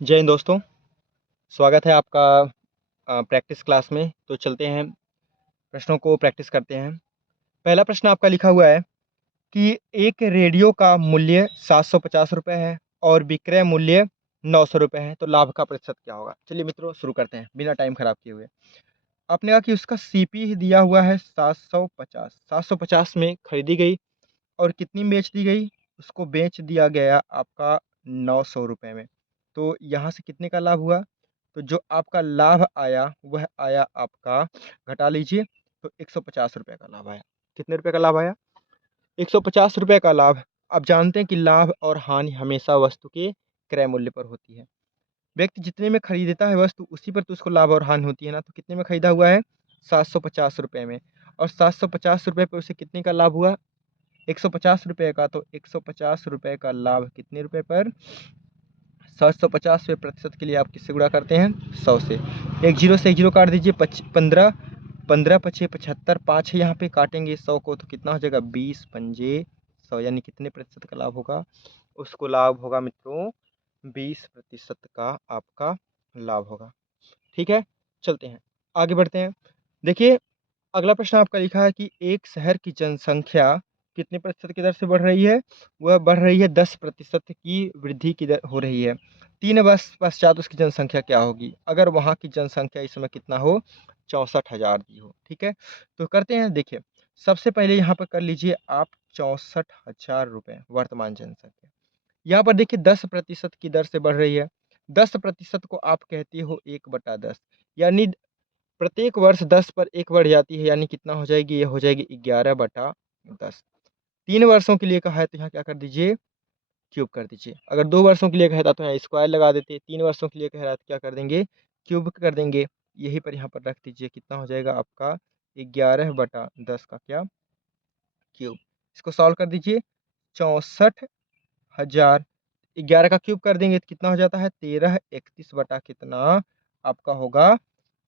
जय हिंद दोस्तों। स्वागत है आपका प्रैक्टिस क्लास में। तो चलते हैं, प्रश्नों को प्रैक्टिस करते हैं। पहला प्रश्न आपका लिखा हुआ है कि एक रेडियो का मूल्य 750 रुपये है और विक्रय मूल्य 900 रुपये है, तो लाभ का प्रतिशत क्या होगा। चलिए मित्रों, शुरू करते हैं बिना टाइम खराब किए हुए। आपने कहा कि उसका सीपी दिया हुआ है 750। 750 में खरीदी गई और कितनी में बेच दी गई, उसको बेच दिया गया आपका 900 रुपये में। तो यहाँ से कितने का लाभ हुआ, तो जो आपका लाभ आया वह आया आपका, घटा लीजिए, तो 150 रुपये का लाभ आया। कितने रुपए का लाभ आया, 150 रुपये का लाभ। आप जानते हैं कि लाभ और हानि हमेशा वस्तु के क्रय मूल्य पर होती है। व्यक्ति जितने में खरीदता है वस्तु, उसी पर तो उसको लाभ और हानि होती है ना। तो कितने में खरीदा हुआ है, 750 रुपये में, और 750 रुपये पर उसे कितने का लाभ हुआ, 150 रुपये का। तो 150 रुपये का लाभ कितने रुपए पर, 750 पे प्रतिशत के लिए आप किससे गुणा करते हैं, 100 से। एक जीरो से एक जीरो काट दीजिए, 15, 15 पचे 75, 5 है यहाँ पे, काटेंगे 100 को तो कितना हो जाएगा, 20 पंजे 100, यानी कितने प्रतिशत का लाभ होगा, उसको लाभ होगा मित्रों 20% का आपका लाभ होगा। ठीक है, चलते हैं आगे बढ़ते हैं। देखिए, अगला प्रश्न आपका लिखा है कि एक शहर की जनसंख्या कितने प्रतिशत की दर से बढ़ रही है, वह बढ़ रही है 10% की वृद्धि की दर हो रही है। 3 वर्ष पश्चात उसकी जनसंख्या क्या होगी, अगर वहाँ की जनसंख्या इस समय कितना हो, 64,000 दी हो। ठीक है, तो करते हैं। देखिए, सबसे पहले यहाँ पर कर लीजिए आप 64,000 रुपये वर्तमान जनसंख्या। यहाँ पर देखिए 10% की दर से बढ़ रही है। 10% को आप कहते हो 1/10, यानी प्रत्येक वर्ष 10 पर 1 बढ़ जाती है, यानी कितना हो जाएगी, ये हो जाएगी 11/10। 3 वर्षों के लिए कहा है तो यहाँ क्या कर दीजिए, क्यूब कर दीजिए। अगर 2 वर्षों के लिए कहता तो यहाँ स्क्वायर लगा देते। 3 वर्षों के लिए कह रहा है तो क्या कर देंगे, क्यूब कर देंगे। यही पर यहाँ पर रख दीजिए, कितना हो जाएगा आपका 11/10 का क्या, क्यूब। इसको सॉल्व कर दीजिए, 64,000, 11 का क्यूब कर देंगे तो कितना हो जाता है, 1331 बटा कितना आपका होगा,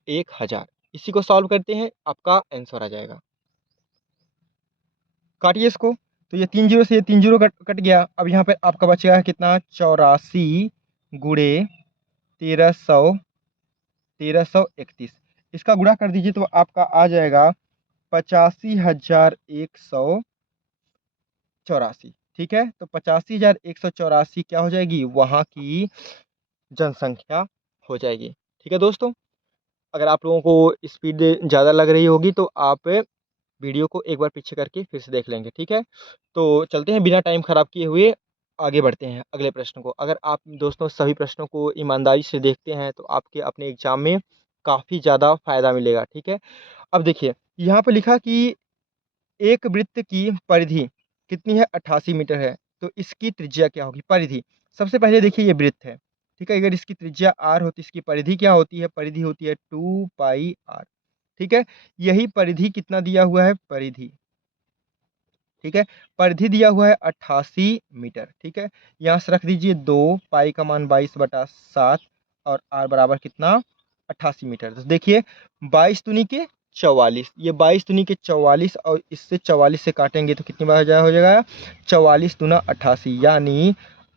1,000। इसी को सॉल्व करते हैं, आपका आंसर आ जाएगा। काटिए इसको, तो ये 3 जीरो से ये 3 जीरो कट गया। अब यहाँ पे आपका बचेगा कितना, 84 गुणे 1331। इसका गुणा कर दीजिए तो आपका आ जाएगा 85,184। ठीक है, तो 85,184 क्या हो जाएगी, वहाँ की जनसंख्या हो जाएगी। ठीक है दोस्तों, अगर आप लोगों को स्पीड ज़्यादा लग रही होगी तो आप वीडियो को एक बार पीछे करके फिर से देख लेंगे। ठीक है, तो चलते हैं बिना टाइम ख़राब किए हुए, आगे बढ़ते हैं अगले प्रश्न को। अगर आप दोस्तों सभी प्रश्नों को ईमानदारी से देखते हैं तो आपके अपने एग्जाम में काफ़ी ज़्यादा फायदा मिलेगा। ठीक है, अब देखिए यहाँ पर लिखा कि एक वृत्त की परिधि कितनी है, 88 मीटर है, तो इसकी त्रिज्या क्या होगी, परिधि। सबसे पहले देखिए ये वृत्त है। ठीक है, अगर इसकी त्रिज्या r होती, इसकी परिधि क्या होती है, परिधि होती है 2πr। ठीक है, यही परिधि कितना दिया हुआ है, परिधि। ठीक है, परिधि दिया हुआ है 88 मीटर। ठीक है, यहाँ से रख दीजिए 2, पाई का मान 22/7 और r बराबर कितना, 88 मीटर। तो देखिए 22 दूनी के 44, ये 22 दूनी के 44 और इससे 44 से काटेंगे तो कितनी बार हो जाएगा, 44 दूना 88, यानी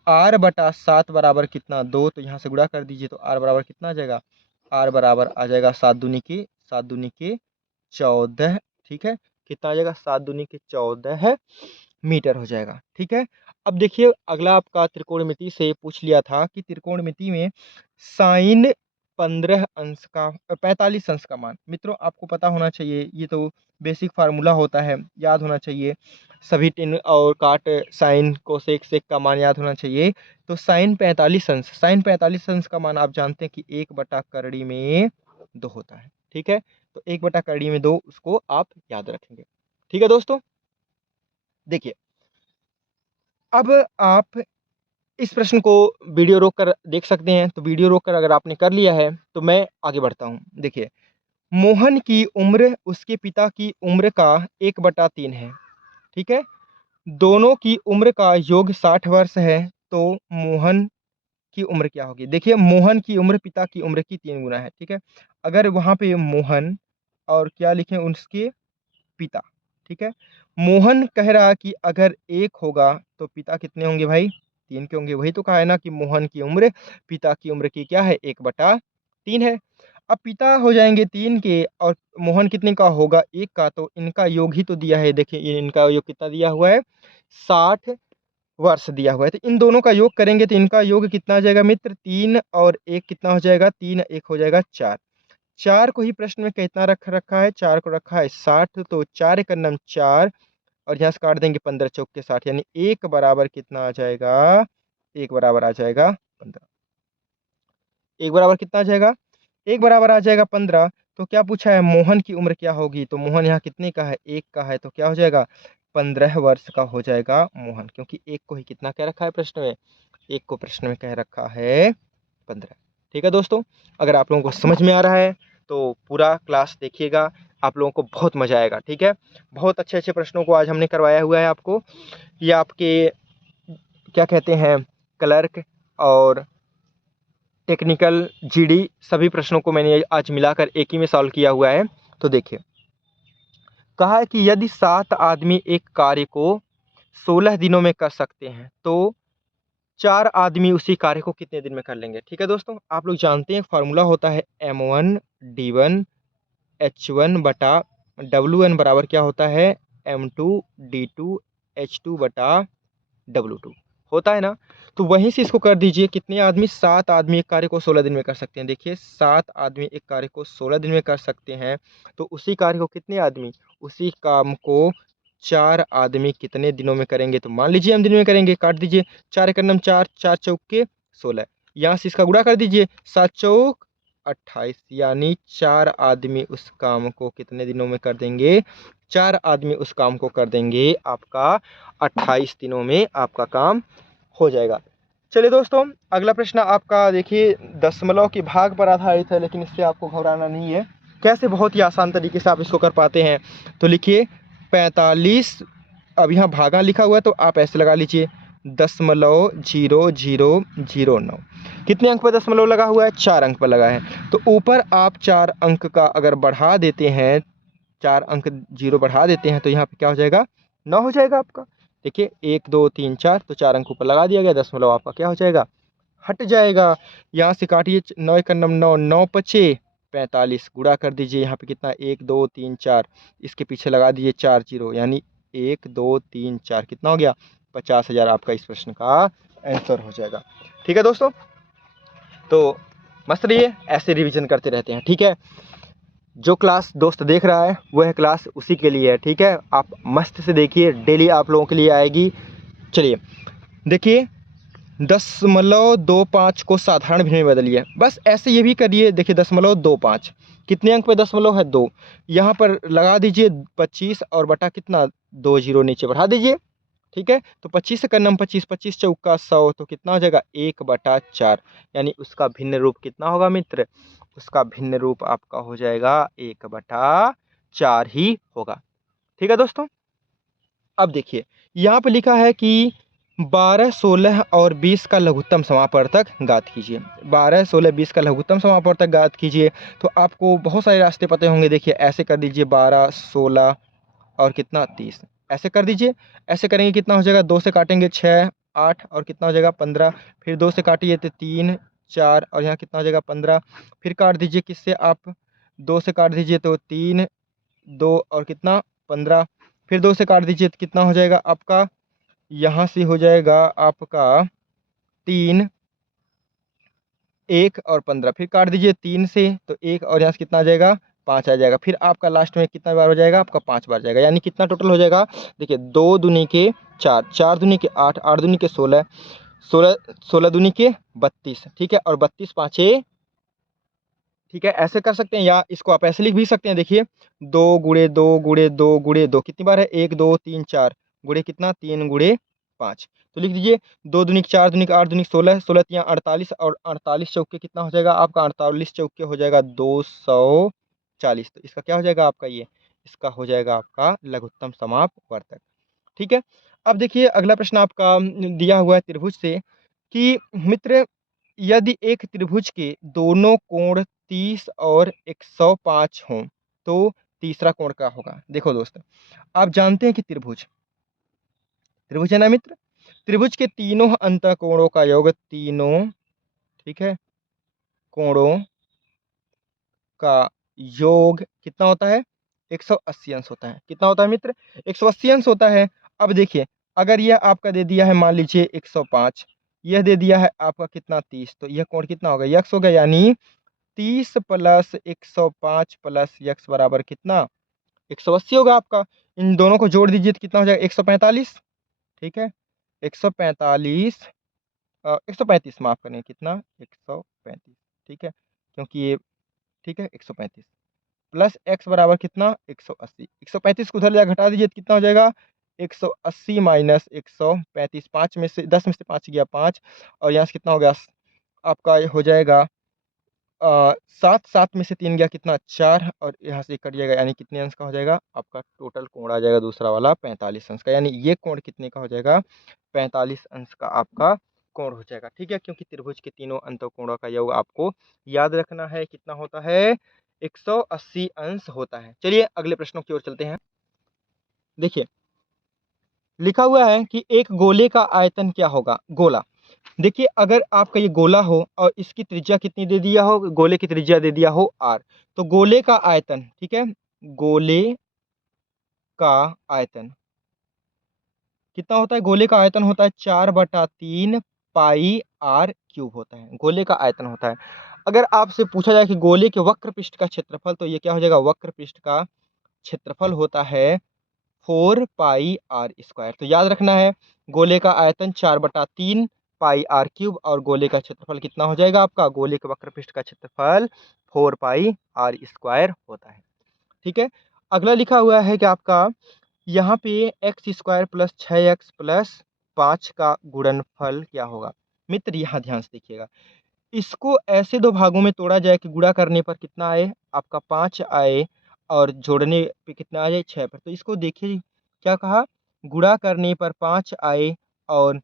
r/7 बराबर कितना, 2। तो यहाँ से गुणा कर दीजिए तो r बराबर कितना आ जाएगा, r बराबर आ जाएगा 7 दूनी के 14। ठीक है, कितना आ जाएगा, 7 दूनी के 14 मीटर हो जाएगा। ठीक है, अब देखिए अगला आपका त्रिकोणमिति से पूछ लिया था कि त्रिकोणमिति में साइन 15 अंश का 45 अंश का मान। मित्रों आपको पता होना चाहिए, ये तो बेसिक फार्मूला होता है, याद होना चाहिए। सभी टेन और काट साइन कोसेक सेक का मान याद होना चाहिए। तो साइन 45 अंश का मान आप जानते हैं कि 1/करड़ी में 2 होता है। ठीक है, तो 1/करड़ी में 2, उसको आप याद रखेंगे। ठीक है दोस्तों, देखिए अब आप इस प्रश्न को वीडियो रोक कर देख सकते हैं। तो वीडियो रोक कर अगर आपने कर लिया है तो मैं आगे बढ़ता हूँ। देखिए, मोहन की उम्र उसके पिता की उम्र का 1/3 है। ठीक है, दोनों की उम्र का योग 60 वर्ष है, तो मोहन की उम्र क्या होगी। देखिए, मोहन की उम्र पिता की उम्र की 3 गुना है। ठीक है, अगर वहाँ पे मोहन और क्या लिखें, उसके पिता। ठीक है, मोहन कह रहा कि अगर 1 होगा तो पिता कितने होंगे भाई, 3 के होंगे। वही तो कहा है ना कि मोहन की उम्र पिता की उम्र की क्या है, 1/3 है। अब पिता हो जाएंगे 3 के और मोहन कितने का होगा, 1 का, तो इनका योग ही तो दिया है। देखिए इनका योग कितना दिया हुआ है, 60 वर्ष दिया हुआ है। तो इन दोनों का योग करेंगे तो इनका योग कितना आ जाएगा मित्र, 3 और 1 कितना हो जाएगा, 3 1 हो जाएगा 4। 4 को ही प्रश्न में कितना रखा है, 4 को रखा है 60, तो 4 एक नम 4 और यहाँ से काट देंगे 15 चौक के 60, यानी 1 बराबर कितना आ जाएगा, 1 बराबर आ जाएगा 15। 1 बराबर कितना आ जाएगा, 1 बराबर आ जाएगा 15। तो क्या पूछा है, मोहन की उम्र क्या होगी, तो मोहन यहाँ कितने का है, 1 का है, तो क्या हो जाएगा 15 वर्ष का हो जाएगा मोहन, क्योंकि 1 को ही कितना कह रखा है प्रश्न में, 1 को प्रश्न में कह रखा है 15। ठीक है दोस्तों, अगर आप लोगों को समझ में आ रहा है तो पूरा क्लास देखिएगा, आप लोगों को बहुत मजा आएगा। ठीक है, बहुत अच्छे अच्छे प्रश्नों को आज हमने करवाया हुआ है आपको। ये आपके क्या कहते हैं, क्लर्क और टेक्निकल जीडी सभी प्रश्नों को मैंने आज मिलाकर एक ही में सॉल्व किया हुआ है। तो देखिए, कहा है कि यदि 7 आदमी एक कार्य को 16 दिनों में कर सकते हैं तो 4 आदमी उसी कार्य को कितने दिन में कर लेंगे। ठीक है दोस्तों, आप लोग जानते हैं फॉर्मूला होता है M1D1H1 बटा WN बराबर क्या होता है, M2D2H2 बटा W2 होता है ना। तो वहीं से इसको कर दीजिए, कितने आदमी, 7 आदमी एक कार्य को 16 दिन में कर सकते हैं। देखिए 7 आदमी एक कार्य को 16 दिन में कर सकते हैं, तो उसी कार्य को कितने आदमी, उसी काम को 4 आदमी कितने दिनों में करेंगे। तो मान लीजिए हम दिन में करेंगे, काट दीजिए, 4 एक नम 4, 4 चौक के 16, यहाँ से इसका गुणा कर दीजिए, 7 चौक 28, यानी 4 आदमी उस काम को कितने दिनों में कर देंगे, 4 आदमी उस काम को कर देंगे आपका 28 दिनों में आपका काम हो जाएगा। चलिए दोस्तों, अगला प्रश्न आपका देखिए दशमलव के भाग पर आधारित है, लेकिन इससे आपको घबराना नहीं है। कैसे, बहुत ही आसान तरीके से आप इसको कर पाते हैं। तो लिखिए 45, अब यहाँ भागा लिखा हुआ है तो आप ऐसे लगा लीजिए 0.0009। कितने अंक पर दशमलव लगा हुआ है, 4 अंक पर लगा है। तो ऊपर आप 4 अंक का अगर बढ़ा देते हैं, 4 अंक 0 बढ़ा देते हैं, तो यहाँ पे क्या हो जाएगा, 9 हो जाएगा आपका। देखिए 1 2 3 4, तो 4 अंक ऊपर लगा दिया गया, दशमलव आपका क्या हो जाएगा, हट जाएगा। यहाँ से काटिए, 9 एक नम 9, 9 पचे 45, गुणा कर दीजिए, यहाँ पे कितना, 1 2 3 4, इसके पीछे लगा दीजिए 4 0, यानी 1 2 3 4 कितना हो गया, 50,000 आपका इस प्रश्न का आंसर हो जाएगा। ठीक है दोस्तों, तो मस्त रहिए, ऐसे रिवीजन करते रहते हैं। ठीक है, जो क्लास दोस्त देख रहा है वह क्लास उसी के लिए है। ठीक है, आप मस्त से देखिए, डेली आप लोगों के लिए आएगी। चलिए देखिए, 0.25 को साधारण भिन्न में बदलिए, बस ऐसे ये भी करिए। देखिए 0.25 कितने अंक पे दशमलव है, 2, यहाँ पर लगा दीजिए 25 और बटा कितना, 2 0 नीचे बढ़ा दीजिए। ठीक है, तो 25 से करना 25, 25 चौका 100, तो कितना हो जाएगा, 1/4, यानी उसका भिन्न रूप कितना होगा मित्र, उसका भिन्न रूप आपका हो जाएगा 1/4 ही होगा। ठीक है दोस्तों, अब देखिए यहाँ पे लिखा है कि 12 16 और 20 का लघुत्तम समापवर्तक ज्ञात कीजिए। 12 16 20 का लघुत्तम समापवर्तक ज्ञात कीजिए। तो आपको बहुत सारे रास्ते पते होंगे। देखिए ऐसे कर दीजिए, 12 16 और कितना 30, ऐसे कर दीजिए। ऐसे करेंगे कितना हो जाएगा, 2 से काटेंगे 6 8 और कितना हो जाएगा 15, फिर 2 से काटिए तो 3 4 और यहाँ कितना हो जाएगा 15, फिर काट दीजिए किससे आप, 2 से काट दीजिए तो 3 2 और कितना 15, फिर 2 से काट दीजिए तो कितना हो जाएगा आपका, यहाँ से हो जाएगा आपका 3 1 और 15, फिर काट दीजिए 3 से तो 1 और यहाँ से कितना आ जाएगा 5 आ जाएगा, फिर आपका लास्ट में कितना बार हो जाएगा आपका 5 बार जाएगा, यानी कितना टोटल हो जाएगा। देखिए 2 दूनी के 4, 4 दूनी के 8, 8 दूनी के 16, 16 16 दूनी के 32। ठीक है, और 32 पाँचे, ठीक है, ऐसे कर सकते हैं, या इसको आप ऐसे लिख भी सकते हैं। देखिए 2 गुणे 2 गुणे 2 गुणे 2 कितनी बार है, 1 2 3 4 गुणे कितना 3 गुणे 5, तो लिख दीजिए 2 दूनी 4 दूनी 8 दूनी 16, 16 तियाँ 48 और 48 चौके कितना हो जाएगा आपका, 48 चौके हो जाएगा 240। तो इसका क्या हो जाएगा आपका, ये इसका हो जाएगा आपका लघुत्तम समापवर्तक। ठीक है, अब देखिए अगला प्रश्न आपका दिया हुआ है त्रिभुज से कि मित्र यदि एक त्रिभुज के दोनों कोण 30 और 105 हों तो तीसरा कोण क्या होगा। देखो दोस्त, आप जानते हैं कि त्रिभुज त्रिभुज है ना मित्र, त्रिभुज के तीनों अंतःकोणों का योग, तीनों, ठीक है, कोणों का योग कितना होता है? 180 अंश होता है। कितना होता है मित्र? 180 अंश होता है। अब देखिए, अगर यह आपका दे दिया है मान लीजिए 105, यह दे दिया है आपका कितना 30, तो यह कोण कितना होगा? यक्स हो गया, यानी 30 प्लस 105 प्लस यक्स बराबर कितना? 180 होगा आपका। इन दोनों को जोड़ दीजिए तो कितना हो जाएगा? 145, ठीक है, 145, 135 माफ करें, कितना? 135, ठीक है, क्योंकि ये, ठीक है, 135 प्लस एक्स बराबर कितना? 180। 135 को उधर ले घटा दीजिए तो कितना हो जाएगा? 180 माइनस 135, 5 में से 10 में से 5 गया 5, और यहाँ से कितना हो गया? आपका हो जाएगा 7, 7 में से 3 गया कितना? 4, और यहाँ से कट जाएगा, यानी कितने अंश का हो जाएगा? आपका टोटल कोण आ जाएगा दूसरा वाला 45 अंश का, यानी ये कोण कितने का हो जाएगा? 45 अंश का आपका कोण हो जाएगा, ठीक है, क्योंकि त्रिभुज के तीनों अंतःकोणों का योग आपको याद रखना है, कितना होता है? 180 अंश होता है। चलिए अगले प्रश्नों की ओर चलते हैं। देखिए, लिखा हुआ है कि एक गोले का आयतन क्या होगा? गोला। देखिए, अगर आपका ये गोला हो और इसकी त्रिज्या कितनी दे दिया हो? गोले की त्रिज्या दे दिया हो r, तो गोले का आयतन, ठीक है, गोले का आयतन कितना होता है? गोले का आयतन होता है 4/3 पाई r क्यूब होता है, गोले का आयतन होता है। अगर आपसे पूछा जाए कि गोले के वक्र पृष्ठ का क्षेत्रफल, तो ये क्या हो जाएगा? वक्र पृष्ठ का क्षेत्रफल होता है 4 पाई r स्क्वायर। तो याद रखना है, गोले का आयतन 4/3 पाई r क्यूब, और गोले का क्षेत्रफल कितना हो जाएगा आपका? गोले के वक्र पृष्ठ का क्षेत्रफल 4 पाई r स्क्वायर होता है, ठीक है। अगला लिखा हुआ है कि आपका यहाँ पे x square plus 6x plus 5 का गुणनफल क्या होगा? मित्र यहाँ ध्यान से देखिएगा, इसको ऐसे दो भागों में तोड़ा जाए कि गुणा करने पर कितना आए? आपका 5 आए, और जोड़ने पे कितना आ जाए? 6 पर। तो इसको देखिए, क्या कहा? गुणा करने पर 5 आए और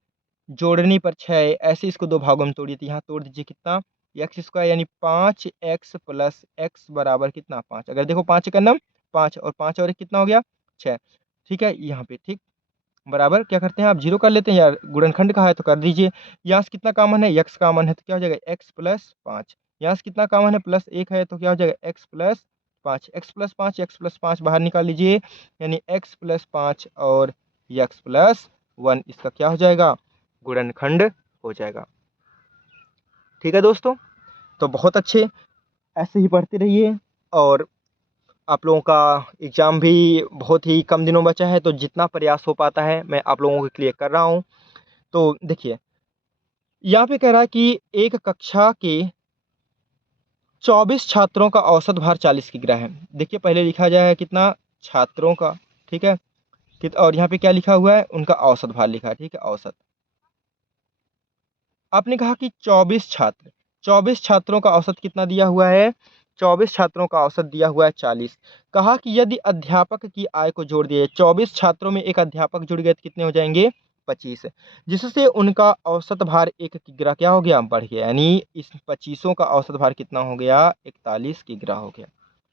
जोड़ने पर 6 आए, ऐसे इसको दो भागों में तोड़िए। तो यहाँ तोड़ दीजिए कितना? एक्स स्क्वायर, यानी 5x प्लस एक्स बराबर कितना? 5। अगर देखो 5 का नम 5, और 5 और 1 कितना हो गया? 6, ठीक है, यहाँ पे, ठीक, बराबर क्या करते हैं आप? जीरो कर लेते हैं यार, गुणनखंड का है तो कर दीजिए। यहाँ से कितना कॉमन है? x कॉमन है, तो क्या हो जाएगा? x plus 5। यहाँ से कितना कॉमन है? प्लस 1 है, तो क्या हो जाएगा? x plus 5। x प्लस 5 बाहर निकाल लीजिए, यानी x प्लस 5 और x प्लस 1, इसका क्या हो जाएगा? गुणनखंड हो जाएगा, ठीक है दोस्तों। तो बहुत अच्छे, ऐसे ही पढ़ते रहिए, और आप लोगों का एग्ज़ाम भी बहुत ही कम दिनों बचा है, तो जितना प्रयास हो पाता है मैं आप लोगों के लिए कर रहा हूँ। तो देखिए, यहाँ पे कह रहा है कि एक कक्षा के 24 छात्रों का औसत भार 40 किग्रा है। देखिए, पहले लिखा जाए कितना? छात्रों का, ठीक है, और यहाँ पे क्या लिखा हुआ है? उनका औसत भार लिखा है, ठीक है, औसत। आपने कहा कि 24 छात्र, 24 छात्रों का औसत कितना दिया हुआ है? 24 छात्रों का औसत दिया हुआ है 40। कहा कि यदि अध्यापक की आय को जोड़ दिए, 24 छात्रों में एक अध्यापक जुड़ गए तो कितने हो जाएंगे? 25, जिससे उनका औसत भार 1 किग्रा क्या हो गया? बढ़ गया, यानी इस 25 का औसत भार कितना हो गया? 41 किग्रा हो गया,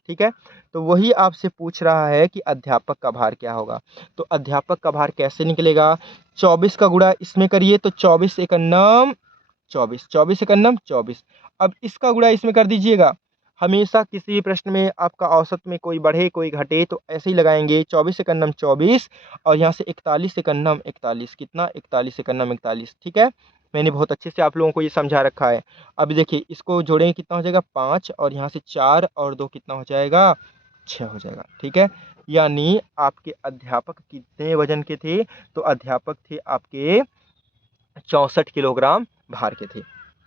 ठीक है। तो वही आपसे पूछ रहा है कि अध्यापक का भार क्या होगा। तो अध्यापक का भार कैसे निकलेगा? 24 का गुणा इसमें करिए, तो 24 एकन्नम 24, 24 एकन्नम 24। अब इसका गुणा इसमें कर दीजिएगा। हमेशा किसी भी प्रश्न में आपका औसत में कोई बढ़े कोई घटे तो ऐसे ही लगाएंगे, 24 एकन्नम 24, और यहाँ से 41 एकन्नम 41, कितना? 41 एकन्नम 41, ठीक है। मैंने बहुत अच्छे से आप लोगों को ये समझा रखा है। अब देखिए, इसको जोड़ेंगे कितना हो जाएगा? 5, और यहाँ से 4 और 2 कितना हो जाएगा? 6 हो जाएगा, ठीक है। यानी आपके अध्यापक कितने वजन के थे? तो अध्यापक थे आपके 64 किलोग्राम भार के थे,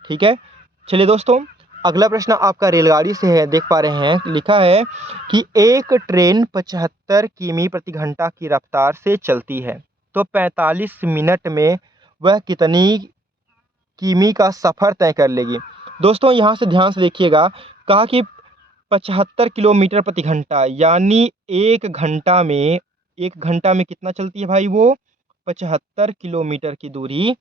ठीक है। चलिए दोस्तों, अगला प्रश्न आपका रेलगाड़ी से है, देख पा रहे हैं, लिखा है कि एक ट्रेन 75 किमी प्रति घंटा की रफ्तार से चलती है, तो 45 मिनट में वह कितनी किमी का सफ़र तय कर लेगी? दोस्तों यहाँ से ध्यान से देखिएगा, कहा कि 75 किलोमीटर प्रति घंटा, यानी एक घंटा में कितना चलती है भाई? वो 75 किलोमीटर की दूरी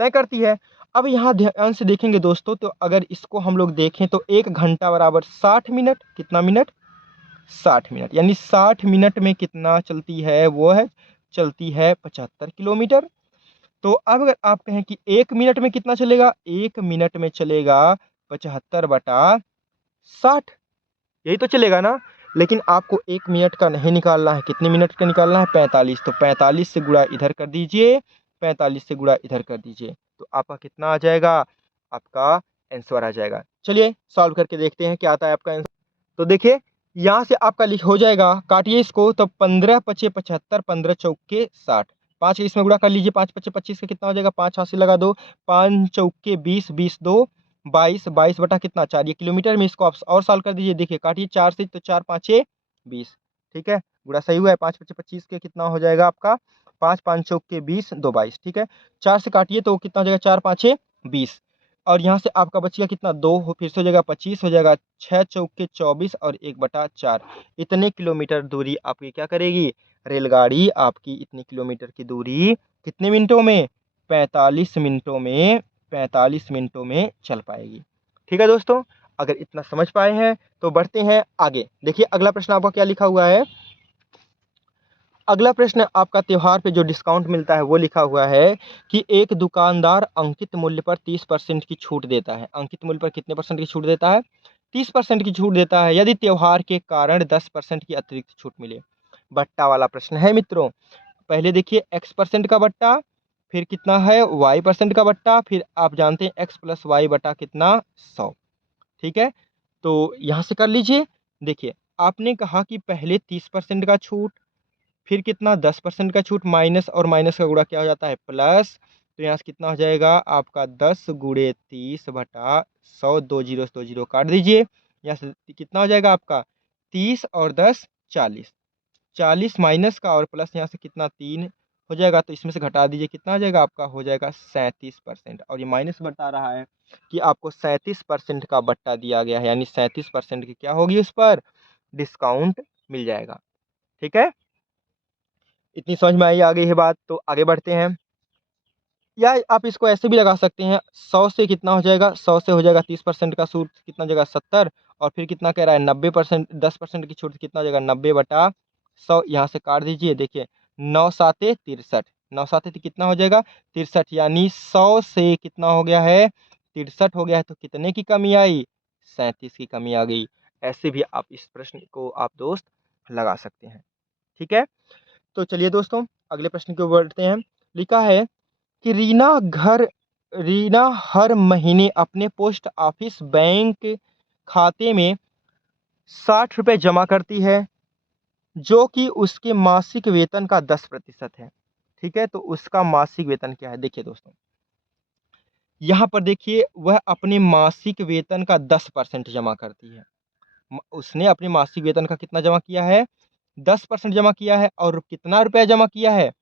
तय करती है। अब यहाँ ध्यान से देखेंगे दोस्तों, तो अगर इसको हम लोग देखें तो 1 घंटा बराबर 60 मिनट, कितना मिनट? 60 मिनट, यानी 60 मिनट में कितना चलती है? वो है, चलती है 75 किलोमीटर। तो अब अगर आप कहें कि 1 मिनट में कितना चलेगा, 1 मिनट में चलेगा 75/60, यही तो चलेगा ना। लेकिन आपको 1 मिनट का नहीं निकालना है, कितने मिनट का निकालना है, 45। तो 45 से गुणा इधर कर दीजिए, 45 से गुणा इधर कर दीजिए, तो आपका कितना आ जाएगा, आपका आंसर आ जाएगा। चलिए सॉल्व करके देखते हैं क्या आता है आपका आंसर। तो देखिए यहाँ से आपका लिख हो जाएगा, काटिए इसको, तो 15 पचे 75, 15 चौके 60, 5 इसमें गुणा कर लीजिए, 5 पचे 25 का कितना हो जाएगा, 5 हाथ से लगा दो, 5 चौके 20, 20 दो 22, 22 बटा कितना 4, ये किलोमीटर में, इसको आप और सॉल्व कर दीजिए। देखिए काटिए 4 से, तो 4 पाँचे 20, ठीक है, गुणा सही हुआ है। 5 पचे 25 के कितना हो जाएगा आपका, 5 5 चौके 20, 2 22, ठीक है। 4 से काटिए तो कितना हो जाएगा, 4 पाँचे 20, और यहाँ से आपका बचेगा कितना, 2 हो, फिर से हो जाएगा 25, हो जाएगा 6 चौके 24 और 1/4। इतने किलोमीटर दूरी आपकी क्या करेगी, रेलगाड़ी आपकी इतनी किलोमीटर की दूरी कितने मिनटों में, 45 मिनटों में, 45 मिनटों में चल पाएगी। ठीक है दोस्तों, अगर इतना समझ पाए हैं तो बढ़ते हैं आगे। देखिए अगला प्रश्न आपका क्या लिखा हुआ है। अगला प्रश्न आपका त्योहार पे जो डिस्काउंट मिलता है वो लिखा हुआ है कि एक दुकानदार अंकित मूल्य पर 30% की छूट देता है। अंकित मूल्य पर कितने परसेंट की छूट देता है, 30% की छूट देता है, यदि त्योहार के कारण 10% की अतिरिक्त छूट मिले। बट्टा वाला प्रश्न है मित्रों। पहले देखिए x% का बट्टा, फिर कितना है y% का बट्टा, फिर आप जानते हैं x + y बटा कितना 100, ठीक है। तो यहाँ से कर लीजिए। देखिए आपने कहा कि पहले 30% का छूट, फिर कितना 10% का छूट, माइनस और माइनस का गुणा क्या हो जाता है, प्लस। तो यहाँ से कितना हो जाएगा आपका 10 × 30 बटा 100, 2 जीरो से 2 जीरो काट दीजिए। यहाँ से कितना हो जाएगा आपका 30 और 10 40, 40 माइनस का और प्लस यहाँ से कितना 3 हो जाएगा, तो इसमें से घटा दीजिए, कितना आ जाएगा आपका, हो जाएगा 37%। और ये माइनस बता रहा है कि आपको 37% का बट्टा दिया गया है, यानी 37% की क्या होगी, उस पर डिस्काउंट मिल जाएगा। ठीक है, इतनी समझ में आई आ गई है बात, तो आगे बढ़ते हैं। या आप इसको ऐसे भी लगा सकते हैं, 100 से कितना हो जाएगा, 100 से हो जाएगा 30% का छूट, कितना हो जाएगा 70, और फिर कितना कह रहा है 90%, 10% की छूट कितना हो जाएगा 90/100। यहाँ से काट दीजिए, देखिए 9 साते 63, 9 साते कितना हो जाएगा 63, यानी 100 से कितना हो गया है 63 हो गया है, तो कितने की कमी आई, 37 की कमी आ गई। ऐसे भी आप इस प्रश्न को आप दोस्त लगा सकते हैं। ठीक है, तो चलिए दोस्तों अगले प्रश्न की ओर बढ़ते हैं। लिखा है कि रीना हर महीने अपने पोस्ट ऑफिस बैंक खाते में 60 रुपये जमा करती है, जो कि उसके मासिक वेतन का 10% है। ठीक है, तो उसका मासिक वेतन क्या है, देखिए दोस्तों यहाँ पर देखिए वह अपने मासिक वेतन का 10% जमा करती है। उसने अपने मासिक वेतन का कितना जमा किया है, 10% जमा किया है, और कितना रुपया जमा किया है,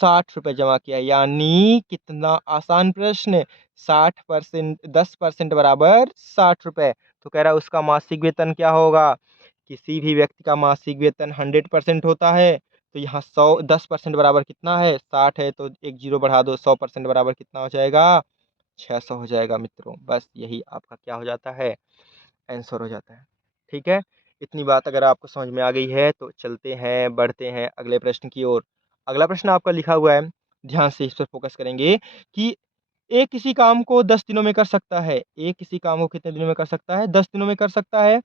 60 रुपये जमा किया, यानी कितना आसान प्रश्न, 60%, 10% बराबर 60 रुपये। तो कह रहा है उसका मासिक वेतन क्या होगा, किसी भी व्यक्ति का मासिक वेतन 100% होता है, तो यहाँ 10% बराबर कितना है 60 है, तो एक जीरो बढ़ा दो, 100% बराबर कितना हो जाएगा 600 हो जाएगा मित्रों। बस यही आपका क्या हो जाता है, आंसर हो जाता है। ठीक है, इतनी बात अगर आपको समझ में आ गई है तो चलते हैं बढ़ते हैं अगले प्रश्न की ओर। अगला प्रश्न आपका लिखा हुआ है, ध्यान से इस पर फोकस करेंगे कि ए किसी काम को 10 दिनों में कर सकता है। ए किसी काम को कितने दिनों में कर सकता है, 10 दिनों में कर सकता है।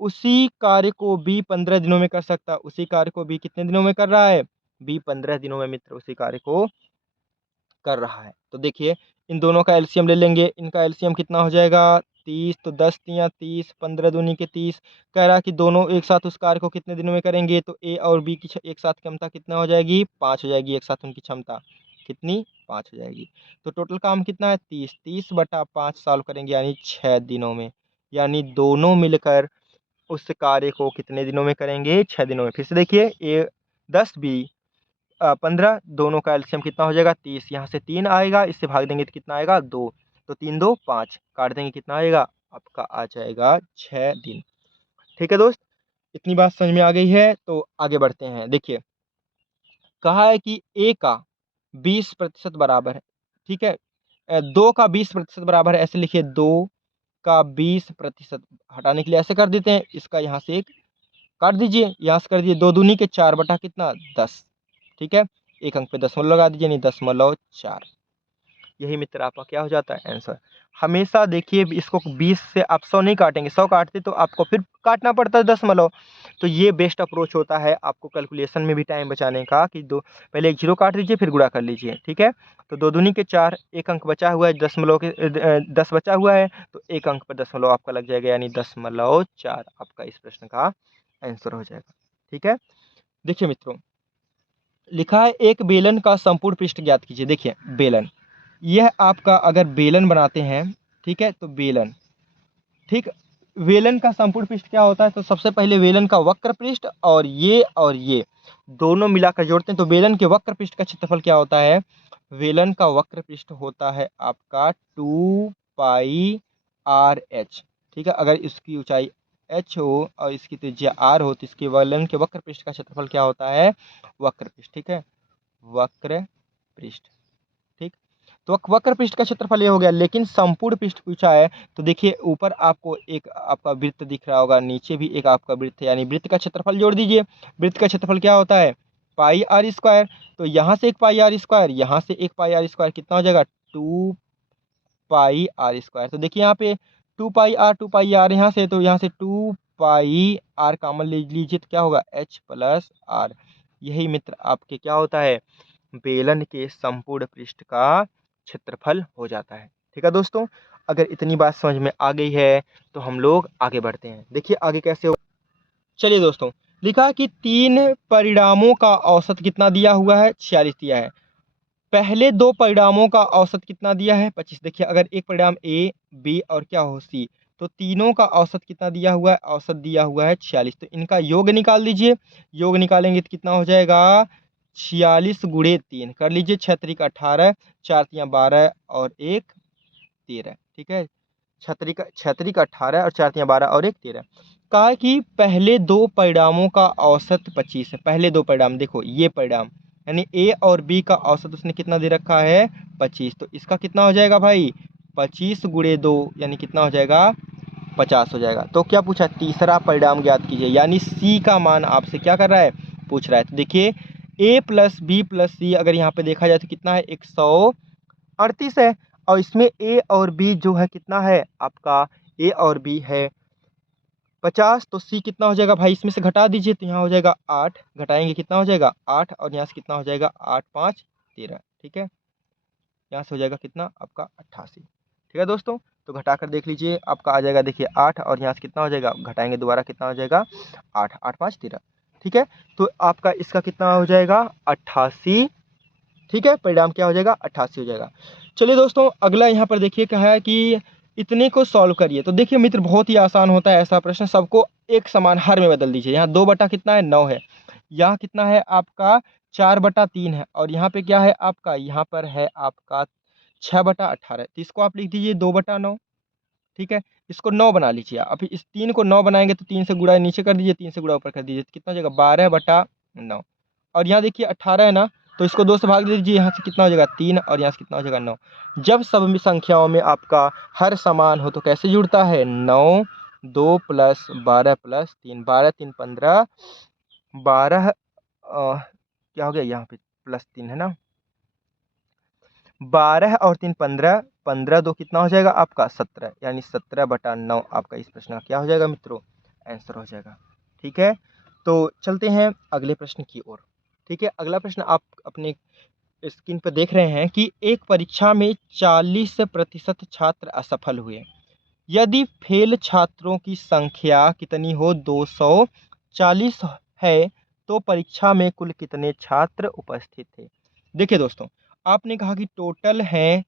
उसी कार्य को बी 15 दिनों में कर सकता है। उसी कार्य को बी कितने दिनों में कर रहा है, बी 15 दिनों में मित्र उसी कार्य को कर रहा है। तो देखिए इन दोनों का एलसीएम ले लेंगे, इनका एलसीएम कितना हो जाएगा 30, तो 10 तियाँ 30, 15 दूनी के 30। कह रहा है कि दोनों एक साथ उस कार्य को कितने दिनों में करेंगे, तो ए और बी की एक साथ क्षमता कितना हो जाएगी 5 हो जाएगी, एक साथ उनकी क्षमता कितनी 5 हो जाएगी। तो टोटल काम कितना है 30, 30/5 सॉल्व करेंगे, यानी 6 दिनों में, यानी दोनों मिलकर उस कार्य को कितने दिनों में करेंगे 6 दिनों में। फिर से देखिए ए 10 बी 15, दोनों का एलसीएम कितना हो जाएगा 30, यहाँ से 3 आएगा, इससे भाग देंगे तो कितना आएगा 2, तो 3 2 5, काट देंगे कितना आएगा आपका आ जाएगा 6 दिन। ठीक है दोस्त, इतनी बात समझ में आ गई है, तो आगे बढ़ते हैं। देखिए कहा है कि ए का 20% बराबर है, ठीक है, 2 का 20% बराबर है, ऐसे लिखिए 2 का 20% हटाने के लिए ऐसे कर देते हैं, इसका यहाँ से एक काट दीजिए, यहाँ से कर दीजिए, 2 दूनी के 4 बटा कितना 10, ठीक है। 1 अंक पे दशमलव लगा दीजिए, यानी 0.4। यही मित्र आपका क्या हो जाता है आंसर। हमेशा देखिए इसको 20 से आप 100 नहीं काटेंगे, 100 काटते तो आपको फिर काटना पड़ता है दशमलव। तो ये बेस्ट अप्रोच होता है आपको कैलकुलेशन में भी टाइम बचाने का, कि दो पहले एक जीरो काट दीजिए फिर गुणा कर लीजिए, ठीक है। तो 2 दूनी के 4, 1 अंक बचा हुआ है, दशमलव के 10 बचा हुआ है, तो 1 अंक पर दशमलव आपका लग जाएगा, यानी 0.4 आपका इस प्रश्न का आंसर हो जाएगा, ठीक है। देखिए मित्रों, लिखा है एक बेलन का संपूर्ण पृष्ठ ज्ञात कीजिए। देखिए बेलन, यह आपका अगर बेलन बनाते हैं, ठीक है, तो बेलन, ठीक, वेलन का संपूर्ण पृष्ठ क्या होता है, तो सबसे पहले वेलन का वक्र पृष्ठ और ये दोनों मिलाकर जोड़ते हैं, तो वेलन के वक्र पृष्ठ का क्षेत्रफल क्या होता है, वेलन का वक्र पृष्ठ होता है आपका 2πr/h, ठीक है। अगर इसकी ऊंचाई h हो और इसकी त्रिज्या r हो, तो इसके वेलन के वक्र पृष्ठ का क्षेत्रफल क्या होता है, वक्र पृष्ठ, ठीक है, वक्र पृष्ठ, ठीक। तो वक्र पृष्ठ का क्षेत्रफल ये हो गया, लेकिन संपूर्ण पृष्ठ पूछा है, तो देखिए ऊपर आपको एक आपका वृत्त दिख रहा होगा, नीचे भी एक आपका वृत्त है, यानी वृत्त का क्षेत्रफल जोड़ दीजिए। वृत्त का क्षेत्रफल क्या होता है, πr²। तो यहाँ से एक πr², यहाँ से एक πr², कितना हो जाएगा, 2πr²। तो देखिए यहाँ पे 2πr यहाँ से, तो यहाँ से 2πr कॉमन ले लीजिए, तो क्या होगा h+r। यही मित्र आपके क्या होता है, बेलन के संपूर्ण पृष्ठ का क्षेत्रफल हो जाता है, ठीक है दोस्तों। अगर इतनी बात समझ में आ गई है तो हम लोग आगे बढ़ते हैं। देखिए आगे कैसे हो, चलिए दोस्तों, लिखा है कि 3 परिणामों का औसत कितना दिया हुआ है, 46 दिया है। पहले 2 परिणामों का औसत कितना दिया है, 25। देखिए अगर एक परिणाम ए, बी और क्या हो सी, तो तीनों का औसत कितना दिया हुआ है, औसत दिया हुआ है 46। तो इनका योग निकाल दीजिए, योग निकालेंगे तो कितना हो जाएगा, 46 गुणे 3 कर लीजिए, 6 त्रिक 18, 4 तियाँ 12 और 1 13, ठीक है। 6 त्रिक 18 और 4 तियाँ 12 और 1 13। कहा है कि पहले 2 परिणामों का औसत 25 है। पहले 2 परिणाम, देखो ये परिणाम यानी ए और बी का औसत उसने कितना दे रखा है, 25। तो इसका कितना हो जाएगा भाई, 25 गुणे 2 यानी कितना हो जाएगा, 50 हो जाएगा। तो क्या पूछा, तीसरा परिणाम ज्ञात कीजिए, यानी सी का मान आपसे क्या कर रहा है, पूछ रहा है। तो देखिए a + b + c अगर यहाँ पे देखा जाए तो कितना है, 138 है, और इसमें a और b जो है कितना है आपका, a और b है 50। तो c कितना हो जाएगा भाई, इसमें से घटा दीजिए, तो यहाँ हो जाएगा 8, घटाएंगे कितना हो जाएगा 8, और यहाँ से कितना हो जाएगा 8 5 13, ठीक है। यहाँ से हो जाएगा कितना आपका 88, ठीक है दोस्तों। तो घटा कर देख लीजिए, आपका आ जाएगा देखिए 8, और यहाँ से कितना हो जाएगा, घटाएंगे दोबारा कितना हो जाएगा 8, 8 5 13, ठीक है। तो आपका इसका कितना हो जाएगा 88, ठीक है, परिणाम क्या हो जाएगा 88 हो जाएगा। चलिए दोस्तों, अगला यहाँ पर देखिए क्या है कि इतने को सॉल्व करिए। तो देखिए मित्र, बहुत ही आसान होता है ऐसा प्रश्न, सबको एक समान हर में बदल दीजिए। यहाँ 2 बटा कितना है, 9 है, यहाँ कितना है आपका 4/3 है, और यहाँ पे क्या है आपका, यहाँ पर है आपका 6/18। तो इसको आप लिख दीजिए 2/9, ठीक है। इसको 9 बना लीजिए, अब इस 3 को 9 बनाएंगे तो 3 से गुणा नीचे कर दीजिए, 3 से गुणा ऊपर कर दीजिए, तो कितना हो जाएगा 12/9। और यहाँ देखिए 18 है ना, तो इसको 2 से भाग दीजिए, यहाँ से कितना हो जाएगा 3, और यहाँ से कितना हो जाएगा 9। जब सब संख्याओं में आपका हर समान हो तो कैसे जुड़ता है, 9 2 + 12 + 3, 12 3 15, 12 क्या हो गया यहाँ पे +3 है ना, 12 और 3 15, 15 2 कितना हो जाएगा आपका 17, यानी 17/9 आपका इस प्रश्न का क्या हो जाएगा मित्रों, आंसर हो जाएगा, ठीक है। तो चलते हैं अगले प्रश्न की ओर, ठीक है। अगला प्रश्न आप अपने स्क्रीन पर देख रहे हैं कि एक परीक्षा में 40% छात्र असफल हुए, यदि फेल छात्रों की संख्या कितनी हो, 240 है, तो परीक्षा में कुल कितने छात्र उपस्थित थे। देखिए दोस्तों, आपने कहा कि टोटल हैं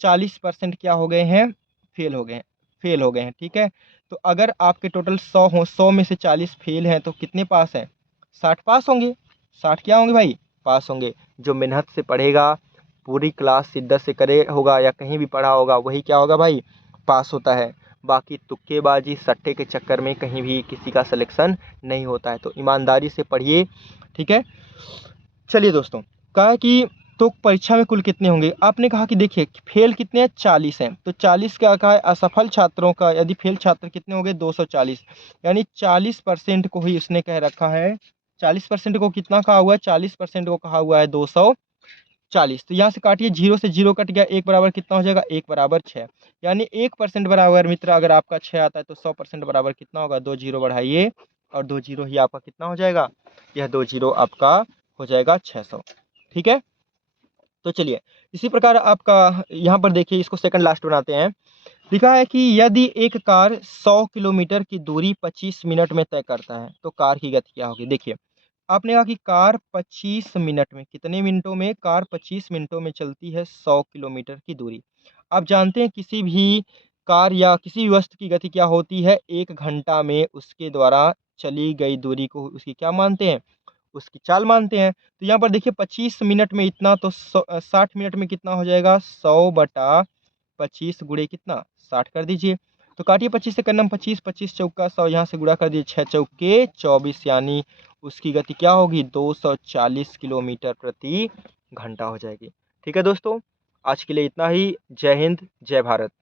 40% क्या हो गए हैं, फेल हो गए हैं, ठीक है। तो अगर आपके टोटल 100 हो, 100 में से 40 फेल हैं, तो कितने पास हैं, 60 पास होंगे। 60 क्या होंगे भाई, पास होंगे। जो मेहनत से पढ़ेगा, पूरी क्लास शिद्दत से करे होगा या कहीं भी पढ़ा होगा, वही क्या होगा भाई, पास होता है। बाकी तुक्केबाजी सट्टे के चक्कर में कहीं भी किसी का सिलेक्शन नहीं होता है। तो ईमानदारी से पढ़िए, ठीक है। चलिए दोस्तों, कहा कि तो परीक्षा में कुल कितने होंगे, आपने कहा कि देखिए फेल कितने हैं, 40 हैं, तो 40 क्या कहा है, असफल छात्रों का यदि फेल छात्र कितने हो गए, 240, यानी 40% को ही उसने कह रखा है 40% को कितना कहा हुआ है, 40% को कहा हुआ है 240। तो यहाँ से काटिए, 0 से 0 कट गया, 1 बराबर कितना हो जाएगा, 1 बराबर 6। यानी 1% बराबर मित्र अगर आपका 6 आता है तो 100% बराबर कितना होगा, 2 जीरो बढ़ाइए और 2 जीरो ही आपका कितना हो जाएगा, यह 2 जीरो आपका हो जाएगा 600। ठीक है, तो चलिए इसी प्रकार आपका यहाँ पर देखिए, इसको सेकंड लास्ट बनाते हैं। लिखा है कि यदि एक कार 100 किलोमीटर की दूरी 25 मिनट में तय करता है तो कार की गति क्या होगी। देखिए आपने कहा कि कार 25 मिनट में, कितने मिनटों में, कार 25 मिनटों में चलती है 100 किलोमीटर की दूरी। आप जानते हैं किसी भी कार या किसी भी वस्तु की गति क्या होती है, 1 घंटा में उसके द्वारा चली गई दूरी को उसकी क्या मानते हैं, उसकी चाल मानते हैं। तो यहाँ पर देखिए 25 मिनट में इतना, तो 60 मिनट में कितना हो जाएगा, 100/25 गुणे कितना, 60 कर दीजिए। तो काटिए 25 से करना 25, 25 चौका 100, यहाँ से गुणा कर दीजिए 6 चौके 24, यानी उसकी गति क्या होगी, 240 किलोमीटर प्रति घंटा हो जाएगी। ठीक है दोस्तों, आज के लिए इतना ही। जय हिंद, जय भारत।